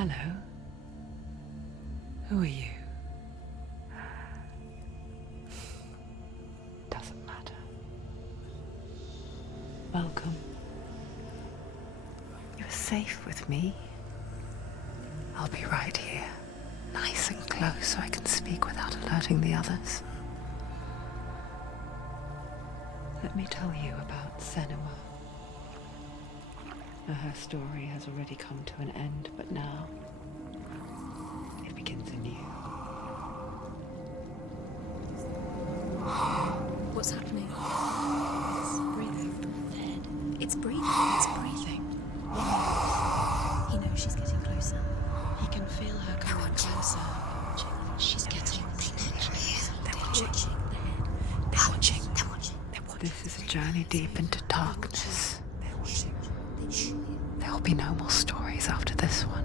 Hello. Who are you? Doesn't matter. Welcome. You're safe with me. I'll be right here, nice and close so I can speak without alerting the others. Let me tell you about Senua. Her story has already come to an end, but now it begins anew. What's happening? It's breathing. It's breathing. It's breathing. He knows she's getting closer. He can feel her coming closer. She's getting closer. They're watching. They're watching. They're watching. This is a journey deep into darkness. There will be no more stories after this one.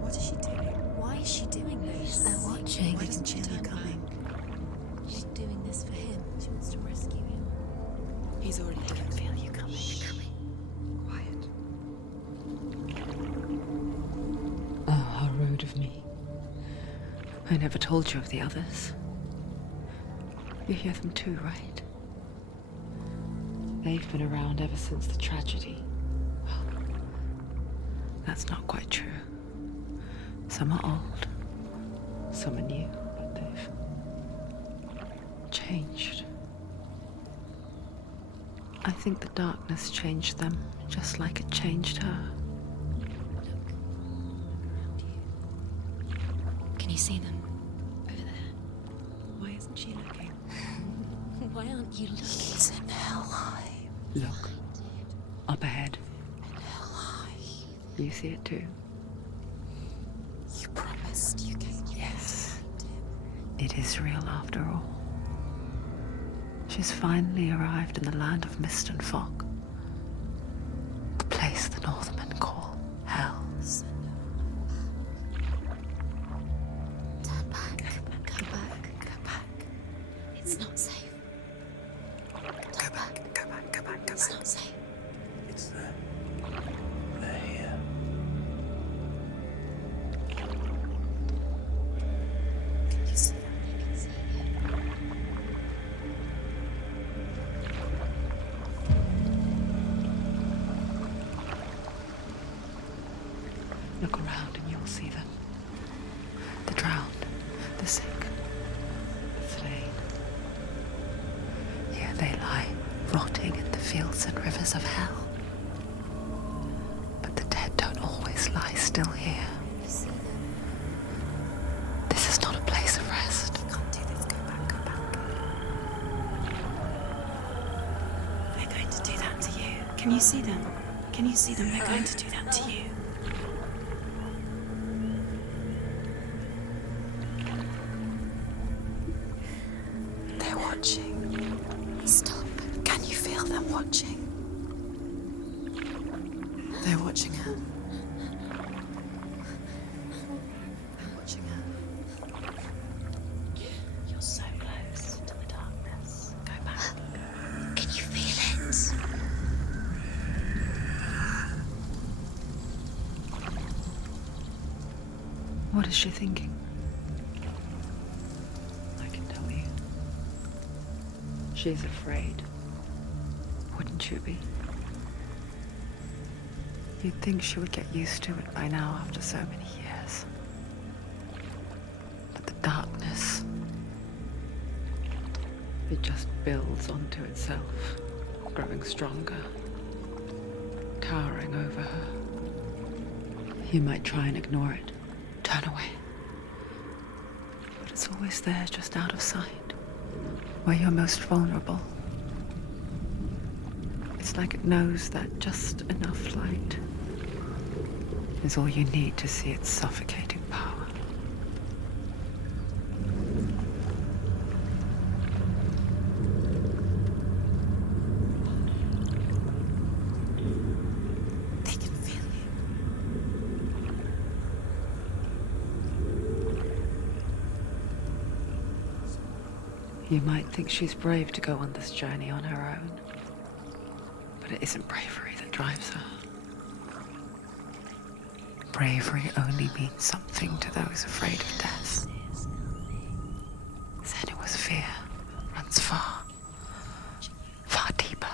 What is she doing? Why is she doing this? They're watching. Why doesn't she turn coming? She's doing this for him. She wants to rescue him. He's already dead. I can feel you coming. Quiet. Oh, how rude of me. I never told you of the others. You hear them too, right? They've been around ever since the tragedy. Well, that's not quite true. Some are old, some are new, but they've changed. I think the darkness changed them, just like it changed her. Can you see them? Over there. Why isn't she looking? Why aren't you looking? He's in Hellblade. Look, up ahead. Hellblade. You see it too? You promised you came. Yes. It is real after all. She's finally arrived in the land of mist and fog. The place the Northmen call Hell. Turn back. Go back. Go back. It's not safe. Go back, go back, go back, go It's back. not safe. It's there. They're here. Can you see them? I can see it. Look around and you'll see them. The drowned, the sick, the slain. Here they lie, rotting in the fields and rivers of hell. But the dead don't always lie still here. You see them. This is not a place of rest. You can't do this. Go back, go back. They're going to do that to you. Can you see them? Can you see them? They're going to do that to you. They're watching. Stop. Can you feel them watching? They're watching her. They're watching her. You're so close to the darkness. Go back. Can you feel it? What is she thinking? I can tell you. She's afraid. Wouldn't you be? You'd think she would get used to it by now after so many years. But the darkness, it just builds onto itself, growing stronger, towering over her. You might try and ignore it, turn away. But it's always there, just out of sight, where you're most vulnerable. It's like it knows that just enough light is all you need to see its suffocating power. They can feel you. You might think she's brave to go on this journey on her own, but it isn't bravery that drives her. bravery only means something to those afraid of death. Senua's fear runs far, far deeper.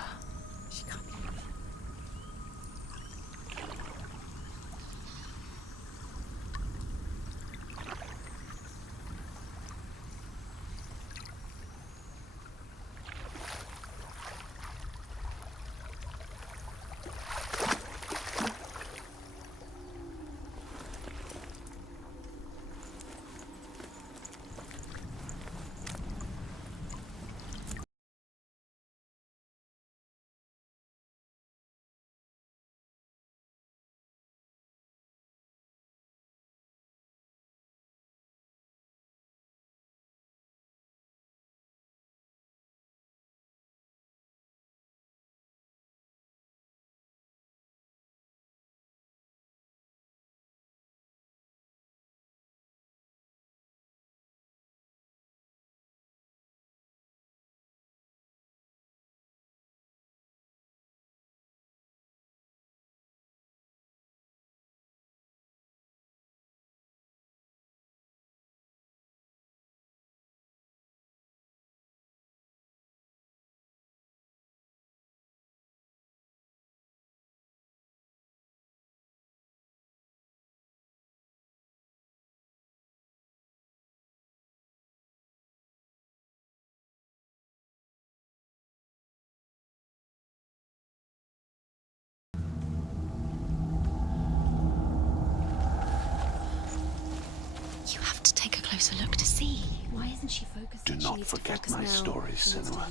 You have to take a closer look to see. Why isn't she focused? Do not forget my stories, Senua.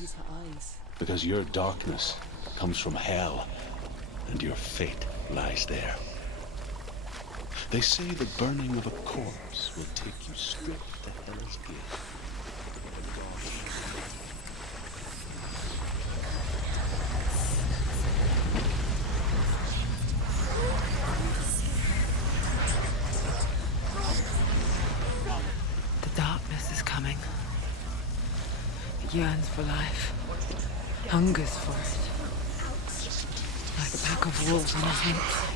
Because your darkness comes from hell, and your fate lies there. They say the burning of a corpse will take you straight to Hell's Gate. The darkness is coming. It yearns for life, hungers for it, like a pack of wolves on a hunt.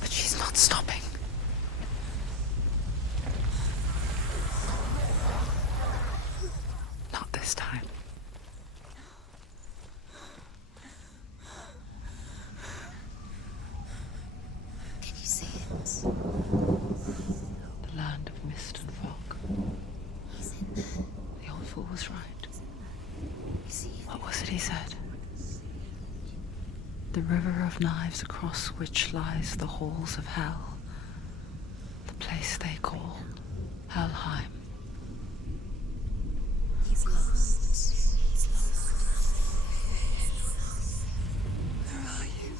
But she's not stopping. Not this time. Can you see it? The land of mist and fog. He's in there. The old fool was right. You see? What was it he said? The river of knives across which lies the halls of hell. The place they call Helheim. He's lost. He's lost. Where are you?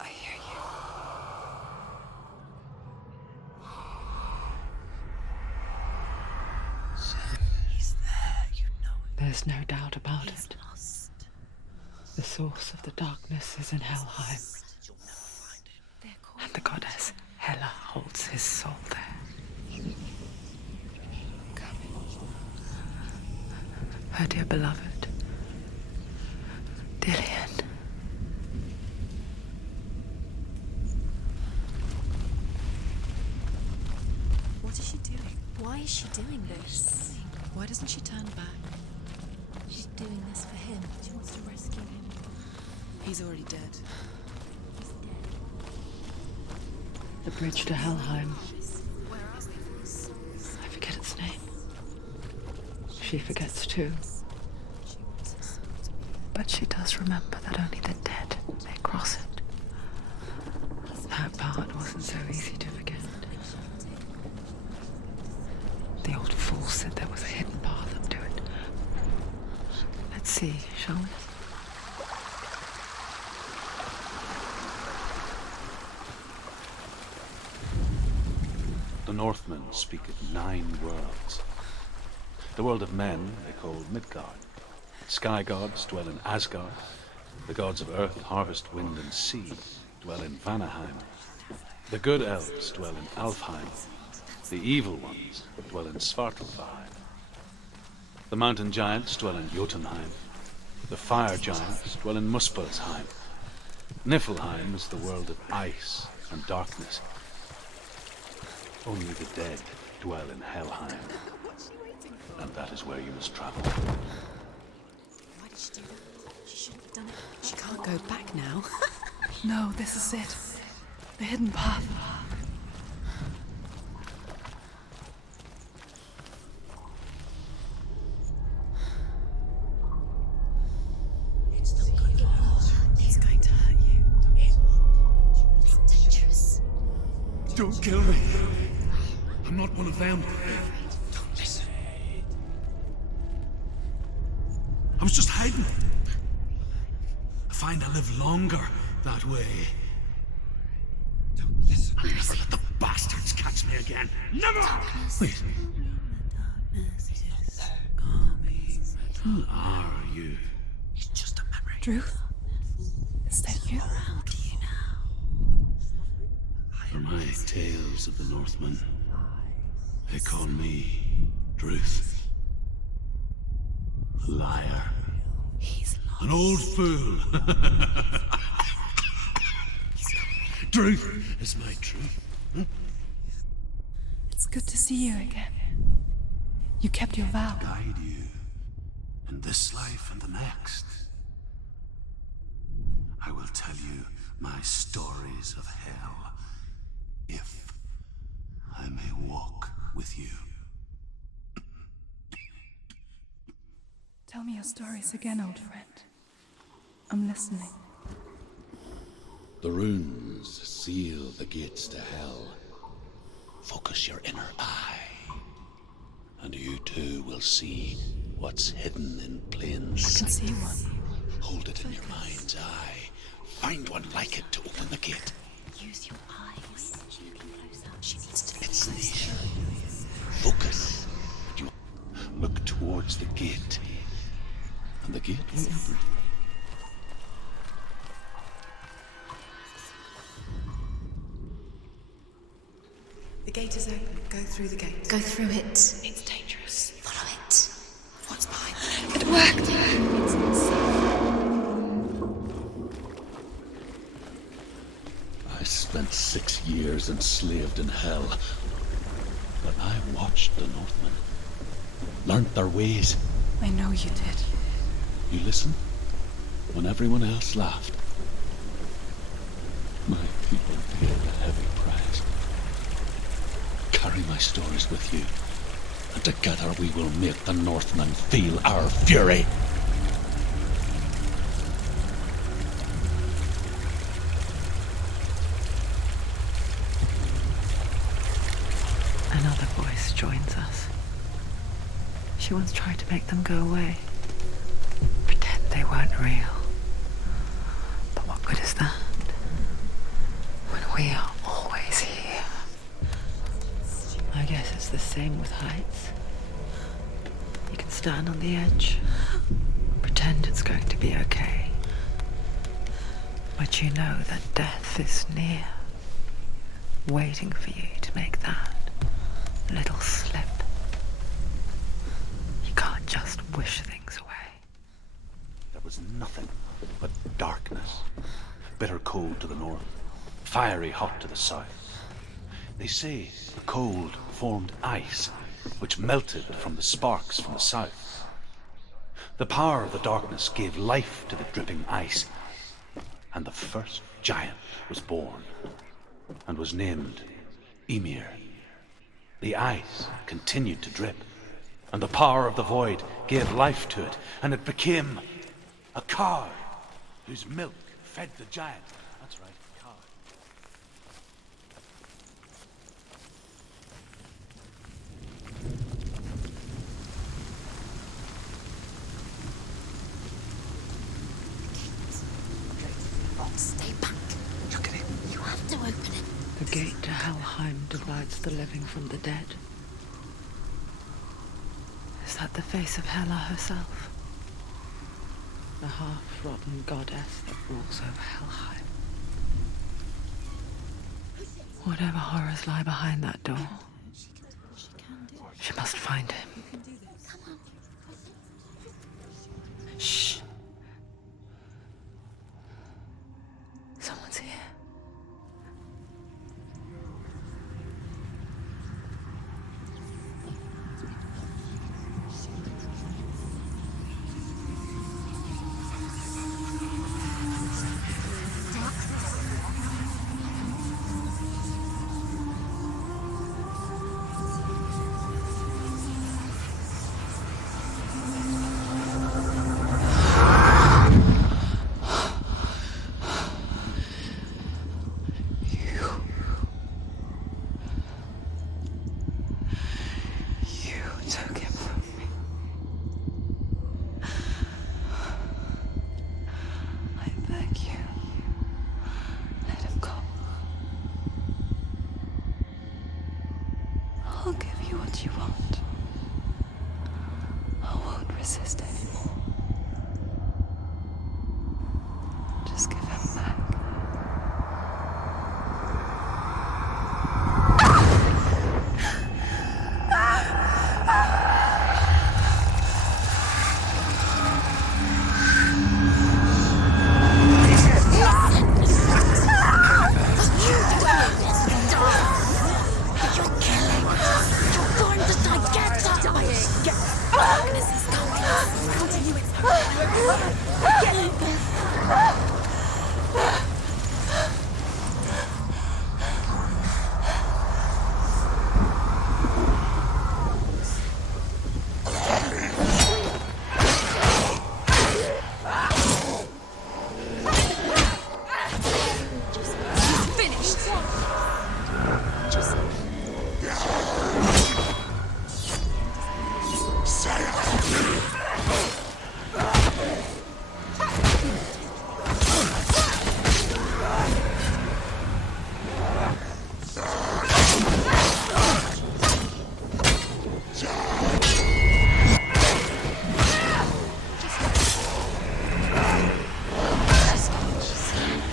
I hear you. He's there, you know it. There's no doubt about it. Lost. The source of the darkness is in Helheim. And the goddess Hela holds his soul there. Her dear beloved, Dillian. What is she doing? Why is she doing this? Why doesn't she turn back? She's doing this for him. She wants to rescue him. He's already dead. He's dead. The bridge to Helheim. Where are they? Souls. I forget its name. She forgets too. She wants her soul to be there. But she does remember that only the dead may cross it. That part wasn't so easy to forget. The old fool said there was a hidden path up to it. Let's see, shall we? The Northmen speak of 9 worlds. The world of men they call Midgard. Sky gods dwell in Asgard. The gods of earth, harvest, wind, and sea dwell in Vanaheim. The good elves dwell in Alfheim. The evil ones dwell in Svartalfheim. The mountain giants dwell in Jotunheim. The fire giants dwell in Muspelheim. Niflheim is the world of ice and darkness. Only the dead dwell in Helheim. And that is where you must travel. Why did she do that? She shouldn't have done it. She can't go back now. No, this is it. The hidden path. It's not good. It's going to hurt you. It's dangerous. Don't kill me. I'm not one of them. Don't listen. I was just hiding. I find I live longer that way. Don't listen. I'll never let the bastards catch me again. Never! Wait. Who are you? It's just a memory. Druth? Is that you? Around you now. For my tales of the Northmen, they call me Druth. A liar. He's lost. An old fool. Truth is my truth. It's good to see you again. You kept your vow. Guide you in this life and the next. I will tell you my stories of hell, if I may walk with you. Tell me your stories again, old friend. I'm listening. The runes seal the gates to hell. Focus your inner eye, and you too will see what's hidden in plain I sight. can see one. Hold it in your mind's eye. Find one like it to open the gate. Use your eyes. She needs to look It's closer. near. Focus. You look towards the gate, and the gate will open. The gate is open. Go through the gate. Go through it. It's dangerous. Follow it. What's behind there? It worked. I spent 6 years enslaved in hell, but I watched the Northmen, learnt their ways. I know you did. You listened when everyone else laughed. My people paid a heavy price. Carry my stories with you, and together we will make the Northmen feel our fury. Another voice joins us. She once tried to make them go away. Pretend they weren't real. But what good is that? When we are always here. I guess it's the same with heights. You can stand on the edge, pretend it's going to be okay. But you know that death is near, waiting for you to make that little slip. You can't just wish things away. There was nothing but darkness. Bitter cold to the north, fiery hot to the south. They say the cold formed ice, which melted from the sparks from the south. The power of the darkness gave life to the dripping ice, and the first giant was born, and was named Ymir. The ice continued to drip, and the power of the void gave life to it, and it became a cow whose milk fed the giant. That's right, cow. Stay back. Look at it. You have to open it. The gate to Helheim divides the living from the dead. Is that the face of Hela herself? The half-rotten goddess that rules over Helheim. Whatever horrors lie behind that door, she must find him. Shh. Someone's here. I'll give you what you want. I won't resist anymore. Just give him back.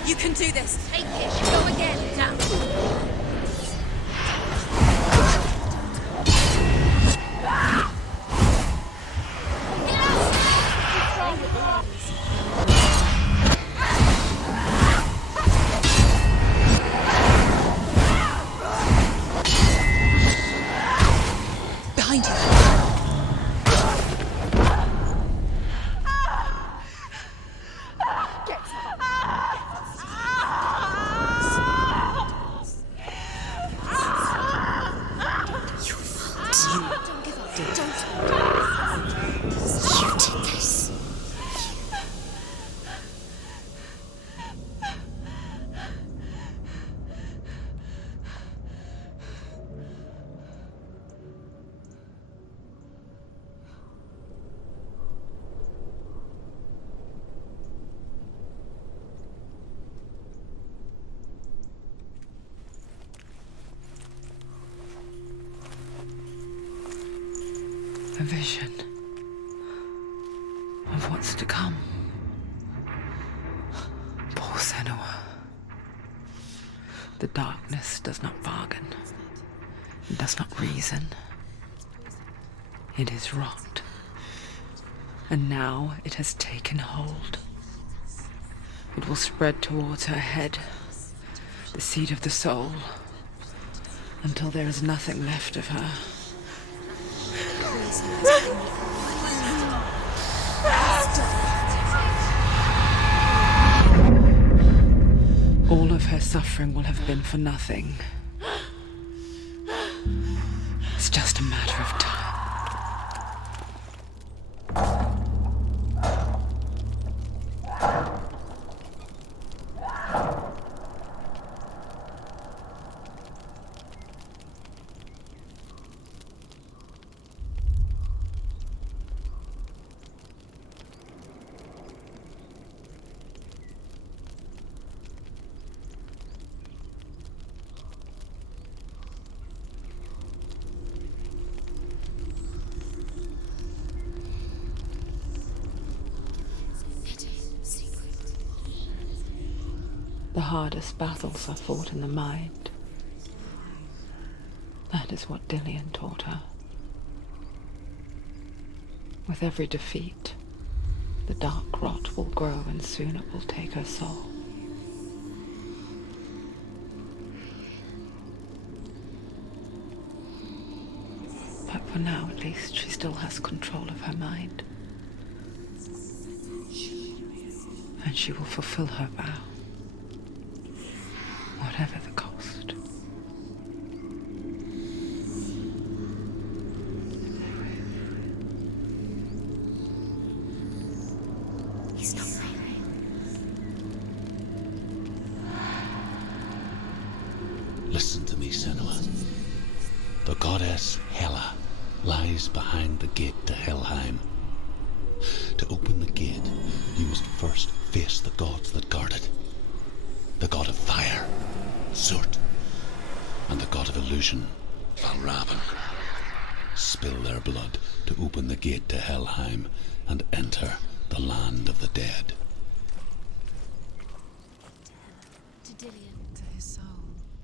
You can do this. Take it. Go again. Down. Behind you. A vision of what's to come. Poor Senua. The darkness does not bargain. It does not reason. It is rot. And now it has taken hold. It will spread towards her head, the seat of the soul, until there is nothing left of her. All of her suffering will have been for nothing. It's just a matter of time. The hardest battles are fought in the mind. That is what Dillian taught her. With every defeat, the dark rot will grow and soon it will take her soul. But for now, at least, she still has control of her mind. And she will fulfill her vow, whatever the cost. He's not right. Listen to me, Senua. The goddess Hela lies behind the gate to Helheim. To open the gate, you must first face the gods that guard it. The god of fire, Zurt, and the god of illusion, Valravn. Spill their blood to open the gate to Helheim and enter the land of the dead. To Dillian. To his soul.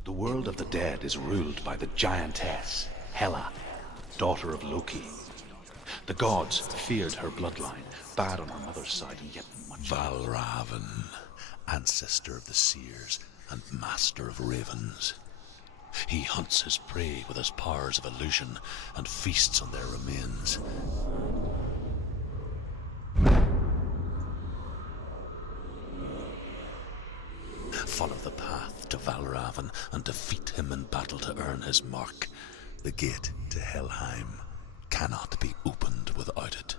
The world of the dead is ruled by the giantess, Hela, daughter of Loki. The gods feared her bloodline, bad on her mother's side, and yet much... Valravn, ancestor of the seers and master of ravens. He hunts his prey with his powers of illusion and feasts on their remains. Follow the path to Valravn and defeat him in battle to earn his mark. The gate to Helheim cannot be opened without it.